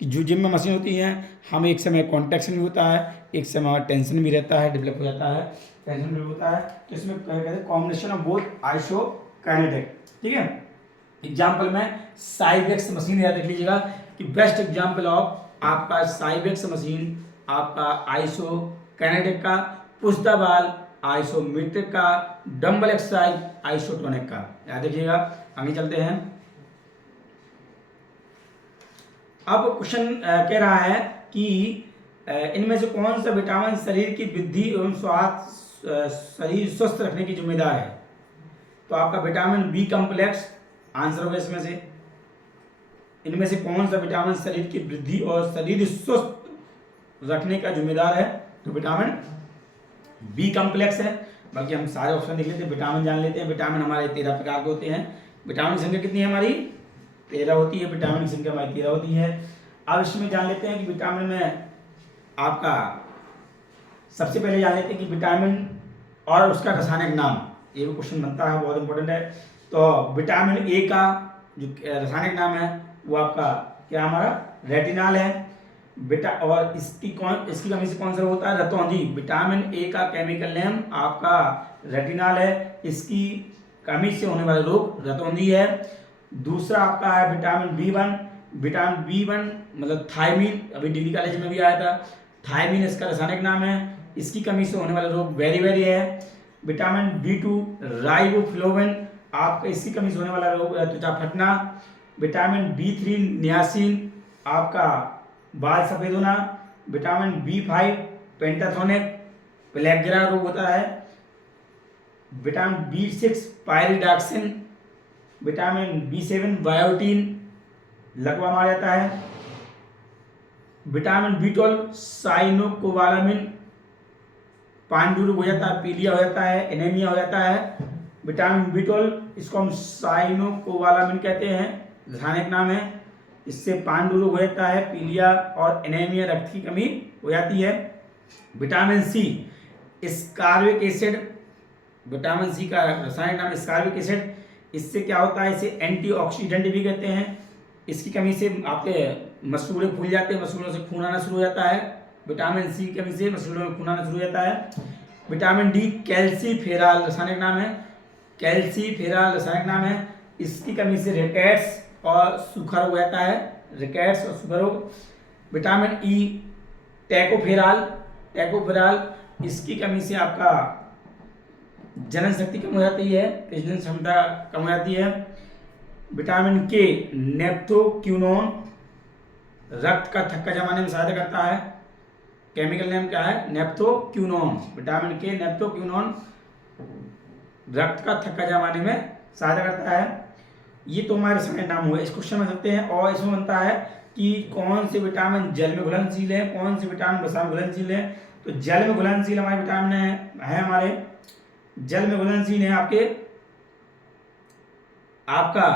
की जो जिम में मशीन होती हैं, हम एक समय कॉन्ट्रैक्शन भी होता है, एक समय टेंशन भी रहता है, डेवलप हो जाता है, टेंशन भी होता है। तो इसमें कहते हैं कॉम्बिनेशन ऑफ बोथ आइसोकाइनेटिक। ठीक है। एग्जाम्पल में साइबेक्स मशीन याद रख लीजिएगा कि बेस्ट एग्जाम्पल ऑफ आपका साइबेक्स मशीन आपका आइसोकाइनेटिक का, पुश द बॉल आइसोमेट्रिक का, डंबल एक्सरसाइज आइसोटोनिक का। याद रखिएगा। आगे चलते हैं। अब क्वेश्चन कह रहा है कि इनमें से कौन सा विटामिन शरीर की वृद्धि एवं स्वास्थ्य शरीर स्वस्थ रखने की जिम्मेदार है? तो आपका विटामिन बी कॉम्प्लेक्स आंसर होगा इसमें से। इनमें से कौन सा विटामिन शरीर की वृद्धि और शरीर स्वस्थ रखने का जिम्मेदार है? तो विटामिन बी कॉम्प्लेक्स है। बल्कि हम सारे ऑप्शन देख लेते हैं, विटामिन जान लेते हैं। विटामिन हमारे 13 प्रकार के होते हैं। विटामिन की संख्या कितनी है हमारी? 13 होती है। विटामिन की संख्या हमारी 13 होती है। अब इसमें जान लेते हैं कि विटामिन में आपका सबसे पहले जान लेते हैं कि विटामिन और उसका रासायनिक नाम। ये भी क्वेश्चन बनता है, बहुत इंपॉर्टेंट है। तो विटामिन ए का जो रासायनिक नाम है वो आपका क्या हमारा रेटिनॉल है बेटा। और इसकी कमी से कौन सा होता है? रतौंधी। विटामिन ए का केमिकल नेम आपका रेटिनॉल है, इसकी कमी से होने वाला रोग रतौंधी है। दूसरा आपका है विटामिन बी1। विटामिन बी1 मतलब थायमीन, अभी डिग्री कॉलेज में भी आया था। थायमीन इसका रासायनिक नाम है, इसकी कमी से होने वाला रोग वेरी है। विटामिन बी2 राइबोफ्लोविन, आपका इसकी कमी से होने वाला रोग त्वचा फटना। विटामिन बी3 नियासिन, आपका बाल सफेद होना। विटामिन बी5 पेंटाथोनिक, पेलेग्रा रोग होता है। Vitamin B6 pyridoxine. Vitamin बी7 biotin, लकवा मार जाता है। विटामिन बी12 साइनोकोबालामिन, पांडु रोग हो जाता है, पीलिया हो जाता है, एनीमिया हो जाता है। विटामिन बी12 इसको हम साइनोकोबालामिन कहते हैं, रासायनिक नाम है। इससे पांडु रोग हो जाता है, पीलिया और एनीमिया, रक्त की कमी हो जाती है। Vitamin C ascorbic acid, vitamin C का रासायनिक नाम स्कारबिक एसिड। इससे क्या होता है? इसे एंटीऑक्सीडेंट भी कहते हैं। इसकी कमी से आपके मसूड़े फूल जाते हैं, मसूड़ों से खून आना शुरू हो जाता है। विटामिन सी की कमी से मसूड़ों में खून आना शुरू हो जाता है। विटामिन डी कैल्सीफेरॉल रासायनिक नाम है, कैल्सीफेरॉल रासायनिक नाम है। इसकी कमी से रिकेट्स और सूखा रोग हो जाता है, रिकेट्स और सूखा रोग। विटामिन ई टैकोफेरॉल, इसकी कमी से आपका जनन शक्ति कम हो जाती है, प्रजनन क्षमता कम हो जाती है। विटामिन के नेप्थोक्विनोन, रक्त का थक्का जमाने में सहायता करता है। केमिकल नेम क्या है? नेप्थोक्विनोन। विटामिन के नेप्थोक्विनोन रक्त का थक्का जमाने में सहायता करता है। ये तो हमारे सेकंड नाम हुआ। इस क्वेश्चन में सकते हैं, और इसमें बनता है कि कौन से विटामिन जल में घुलनशील है, कौन से विटामिन वसा में घुलनशील है। तो जल में घुलनशील हमारे विटामिन है हमारे जल में घुलनशील है आपका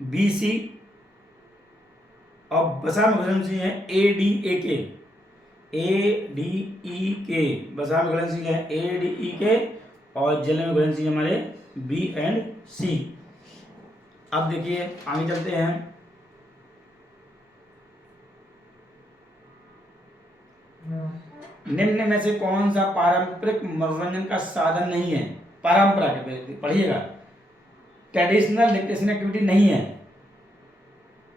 BC, और वसा में घुलनशील है ADEK, वसा में घुलनशील है ADEK, और जल में घुलनशील हमारे B and C। अब देखिए आगे चलते हैं। निम्न में से कौन सा पारंपरिक मनोरंजन का साधन नहीं है? परंपरा के पढ़िएगा, ट्रेडिशनल रिक्रिएशन एक्टिविटी नहीं है।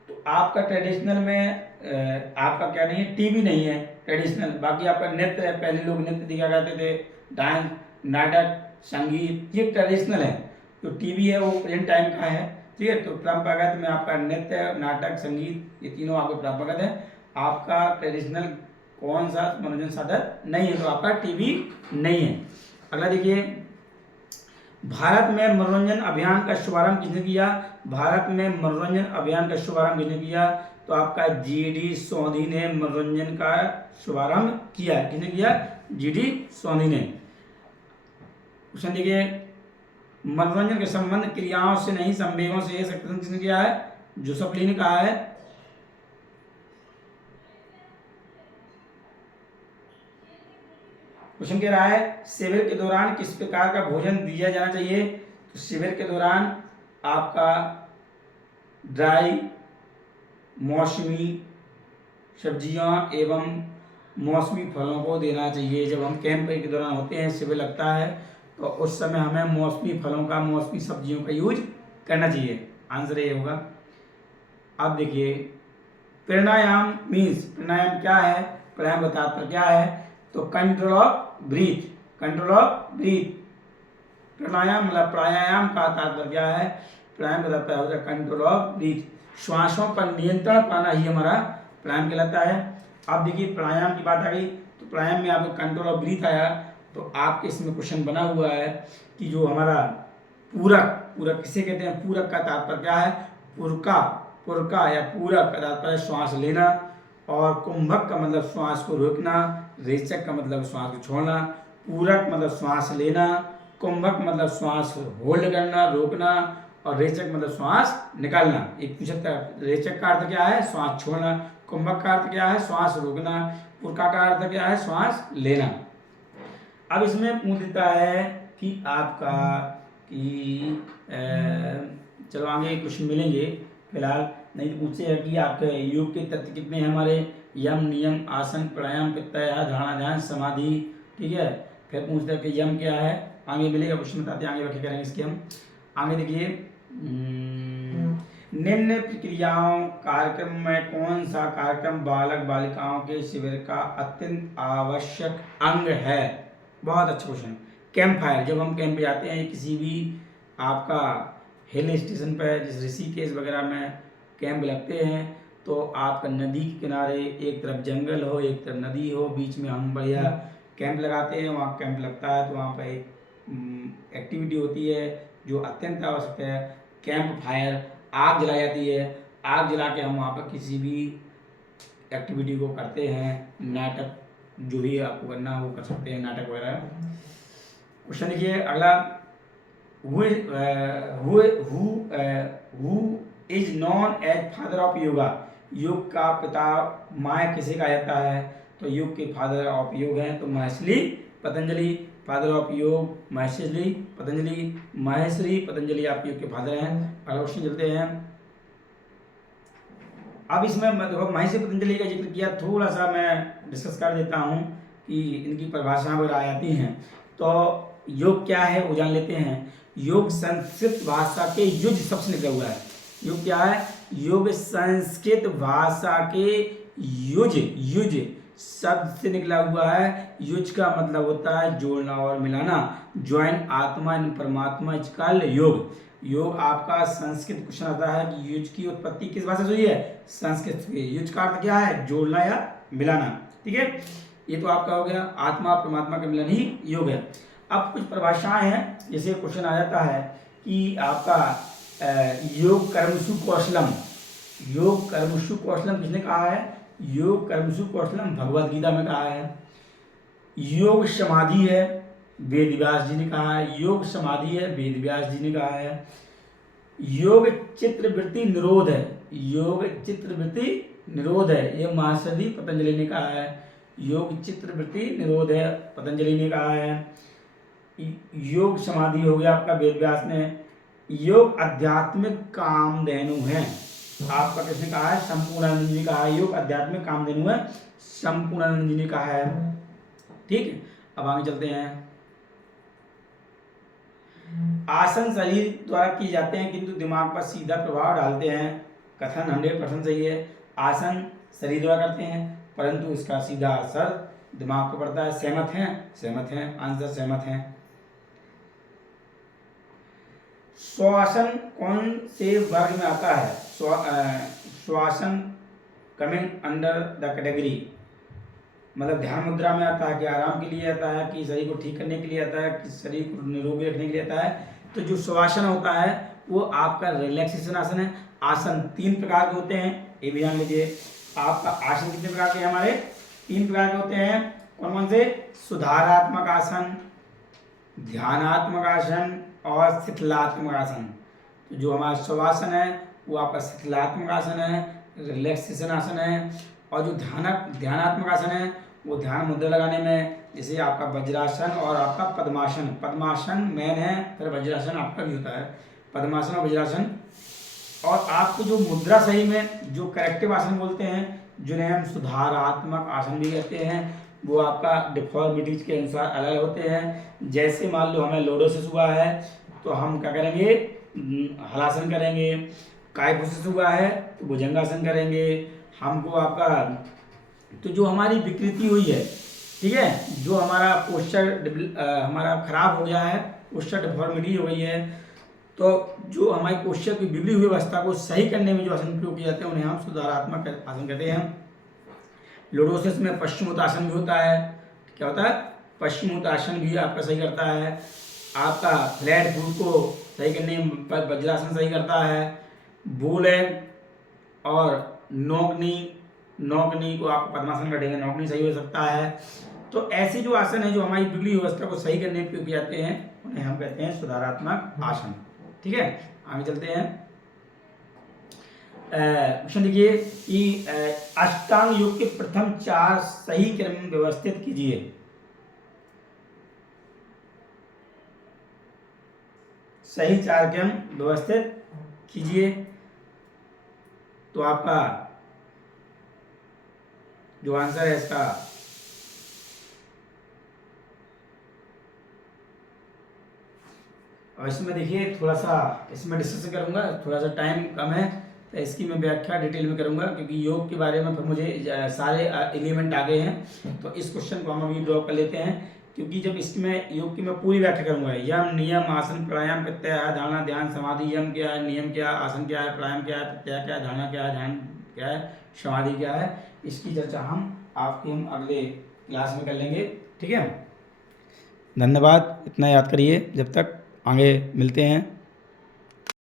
तो आपका ट्रेडिशनल में आपका क्या नहीं है? टीवी नहीं है ट्रेडिशनल। बाकी आपका नृत्य है, पहले लोग नृत्य दिखा करते थे, डांस, नाटक, संगीत, ये ट्रेडिशनल है। जो टीवी है वो प्रेजेंट टाइम का है, ठीक है। तो परंपरागत में आपका नृत्य, नाटक, संगीत, ये तीनों आपके परंपरागत है। आपका ट्रेडिशनल कौन सा मनोरंजन साधन नहीं है? तो आपका टीवी नहीं है। अगला देखिए, भारत में मनोरंजन अभियान का शुभारंभ किसने किया? भारत में मनोरंजन अभियान का शुभारंभ किसने किया? तो आपका GD सोंधी ने मनोरंजन का शुभारंभ किया। किसने किया? GD सोंधी ने। क्वेश्चन देखिए, मनोरंजन के संबंध क्रियाओं से नहीं संवेगों से किसने किया है? जोसेफ ने कहा है। क्वेश्चन कह रहा है शिविर के दौरान किस प्रकार का भोजन दिया जाना चाहिए? तो शिविर के दौरान आपका ड्राई, मौसमी सब्जियां एवं मौसमी फलों को देना चाहिए। जब हम कैंप के दौरान होते हैं, शिविर लगता है, तो उस समय हमें मौसमी फलों का, मौसमी सब्जियों का यूज करना चाहिए। आंसर ये होगा। अब देखिए, प्राणायाम मीन्स, प्राणायाम क्या है? प्राणायाम का तात्पर्य क्या है? तो control of breath, control of breath. Pranayama मतलब प्राणायाम का तात्पर्य क्या है? प्राणायाम का तात्पर्य होता है कंट्रोल ऑफ ब्रीथ। श्वासों पर नियंत्रण पाना ही हमारा प्राणायाम कहलाता है। अब देखिए, प्राणायाम की बात आ गई, तो प्राणायाम में आपको कंट्रोल ऑफ ब्रीथ आया, तो आपके इसमें क्वेश्चन बना हुआ है कि जो हमारा पूरक, पूरक किसे कहते हैं? पूरक का तात्पर्य क्या है? पुरका या पूरक का तात्पर्य श्वास लेना, और कुंभक का मतलब श्वास को रोकना, रेचक का मतलब श्वास को छोड़ना। पूरक मतलब श्वास लेना, कुंभक मतलब श्वास होल्ड करना, रोकना, और रेचक मतलब श्वास निकालना। एक पूछता है, रेचक का अर्थ क्या है? श्वास छोड़ना। कुंभक का अर्थ क्या है? श्वास रोकना। पुरका का अर्थ क्या है? श्वास लेना। अब इसमें पूछ देता है कि आपका चलो आगे कुछ मिलेंगे फिलहाल, नहीं तो पूछे है कि आपके योग के तत्व कितने हैं हमारे? यम, नियम, आसन, प्राणायाम, प्रत्याहार, धारणा, ध्यान, समाधि, ठीक है। फिर पूछते हैं कि यम क्या है? आगे मिलेगा, क्वेश्चन बताते हैं, आगे व्याख्या करेंगे इसकी हम। आगे देखिए, निम्न प्रक्रियाओं कार्यक्रम में कौन सा कार्यक्रम बालक बालिकाओं के शिविर का अत्यंत आवश्यक अंग है? बहुत अच्छा क्वेश्चन। कैंप फायर, जब हम कैंप पे जाते हैं किसी भी आपका हिल स्टेशन पर, जैसे ऋषिकेश वगैरह में कैंप लगते हैं, तो आपका नदी के किनारे एक तरफ जंगल हो, एक तरफ नदी हो, बीच में हम बढ़िया कैंप लगाते हैं। वहाँ कैंप लगता है तो वहाँ पर एक एक्टिविटी होती है जो अत्यंत आवश्यक है, कैंप फायर। आग जलाई जाती है, आग जला के हम वहाँ पर किसी भी एक्टिविटी को करते हैं। नाटक, जो भी आपको करना वो कर सकते हैं, नाटक वगैरह। क्वेश्चन देखिए अगला, who is known as father of yoga? योग का पिता माय किसे कहा जाता है? तो योग के फादर ऑफ योग हैं तो महर्षि पतंजलि। फादर ऑफ योग महर्षि पतंजलि आपके योग के फादर हैं। अगला क्वेश्चन चलते हैं। अब इसमें मैं देखो महर्षि पतंजलि का जिक्र किया, थोड़ा सा मैं डिस्कस कर देता हूँ कि इनकी परिभाषाएं वगैरह आ जाती हैं। तो योग क्या है वो जान लेते हैं। योग संस्कृत भाषा के युज शब्द से निकला हुआ है। योग क्या है? योग संस्कृत भाषा के युज शब्द से निकला हुआ है। युज का मतलब होता है जोड़ना और मिलाना, ज्वाइन आत्मा एंड परमात्मा इज कॉल्ड योग। योग आपका संस्कृत क्वेश्चन आता है कि युज की उत्पत्ति किस भाषा से हुई है? संस्कृत से। युज का अर्थ क्या है? जोड़ना या मिलाना, ठीक है। ये तो आपका हो गया, आत्मा परमात्मा का मिलन ही योग है। अब कुछ परिभाषाएं हैं, जैसे क्वेश्चन आ जाता है कि आपका योग कर्मसु कौशलम, योग कर्मसु कौशलम किसने कहा है? योग कर्मसु कौशलम भगवद गीता में कहा है। योग समाधि है, वेद व्यास जी ने कहा है। योग समाधि है, वेद व्यास जी ने कहा है। योग चित्रवृत्ति निरोध है, योग चित्रवृत्ति निरोध है, ये महर्षि पतंजलि ने कहा है। योग चित्रवृत्ति निरोध है, पतंजलि ने कहा है। योग समाधि हो गया आपका वेद व्यास ने। योग आध्यात्मिक कामधेनु है, आपका किसने कहा है? संपूर्णानंद जी ने कहा है। योग आध्यात्मिक कामधेनु है, संपूर्णानंद जी ने कहा है। ठीक है, अब आगे चलते हैं। आसन शरीर द्वारा किए जाते हैं किंतु दिमाग पर सीधा प्रभाव डालते हैं, कथन 100% सही है। आसन शरीर द्वारा करते हैं परंतु इसका सीधा असर दिमाग पर पड़ता है। सहमत हैं? सहमत हैं, आंसर सहमत हैं। श्वासन कौन से वर्ग में आता है? श्वासन कमिंग अंडर द कैटेगरी, मतलब ध्यान मुद्रा में आता है कि आराम के लिए आता है, कि शरीर को ठीक करने के लिए आता है, कि शरीर को निरोगी रखने के लिए आता है। तो जो श्वासन होता है वो आपका रिलैक्सेशन आसन है। आसन 3 प्रकार के होते हैं, ये भी जान लीजिए। आपका आसन कितने प्रकार के हैं? हमारे 3 प्रकार के होते हैं। कौन कौन से? सुधारात्मक आसन, ध्यानात्मक आसन और शिथिलात्मक आसन। तो जो हमारा श्वासन है वो आपका शिथिलात्मक आसन है, रिलैक्सेशन आसन है। और जो ध्यानात्मक आसन है वो ध्यान मुद्रा लगाने में, जैसे आपका वज्रासन और आपका पद्मासन। पद्मासन मेन है, फिर वज्रासन आपका भी होता है, पद्मासन और वज्रासन। और आपको जो मुद्रा सही में जो करेक्टिव आसन बोलते हैं, जिन्हें हम सुधारात्मक आसन भी कहते हैं, वो आपका डिफॉर्मिटीज के अनुसार अलग होते हैं। जैसे मान लो हमें लोडोसिस हुआ है तो हम क्या करेंगे? हलासन करेंगे। कायफोसिस हुआ है तो भुजंगासन करेंगे। हमको आपका तो जो हमारी विकृति हुई है, ठीक है, जो हमारा पोस्चर हमारा खराब हो गया है, पोस्चर डिफॉर्मिटी हो गई है, तो जो हमारी पोस्चर की बिगड़ी हुई अवस्था को सही करने में जो आसन प्रयोग किए जाते हैं उन्हें हम सुधारात्मक आसन कहते हैं। लोडोसिस में पश्चिमोत्तासन भी होता है। क्या होता है? पश्चिमोत्तासन भी आपका सही करता है। आपका फ्लैट फुट को सही करने में वज्रासन सही करता है। बोलेग और नौकनी को आप पद्मासन करेंगे, नौकनी सही हो सकता है। तो ऐसे जो आसन है जो हमारी बिगड़ी हुई अवस्था को सही करने में प्रयोग किए जाते हैं उन्हें हम कहते हैं सुधारात्मक आसन। ठीक है, आगे चलते हैं। क्वेश्चन देखिए कि अष्टांग योग के प्रथम 4 सही क्रम व्यवस्थित कीजिए। सही 4 क्रम व्यवस्थित कीजिए। तो आपका जो आंसर है इसका और इसमें देखिए थोड़ा सा इसमें डिस्कशन करूंगा, थोड़ा सा टाइम कम है तो इसकी मैं व्याख्या डिटेल में करूंगा, क्योंकि योग के बारे में फिर मुझे सारे एलिमेंट आ गए हैं। तो इस क्वेश्चन को हम अभी ड्रॉ कर लेते हैं, क्योंकि जब इसमें योग की मैं पूरी व्याख्या करूंगा, यम नियम आसन प्राणायाम प्रत्याहार धारणा ध्यान समाधि, यम क्या है, नियम क्या है, आसन क्या है, प्राणायाम क्या है, प्रत्याहार क्या है, धारणा क्या है, ध्यान क्या है, समाधि क्या है, इसकी चर्चा हम अगले क्लास में कर लेंगे। ठीक है, धन्यवाद। इतना याद करिए, जब तक आगे मिलते हैं।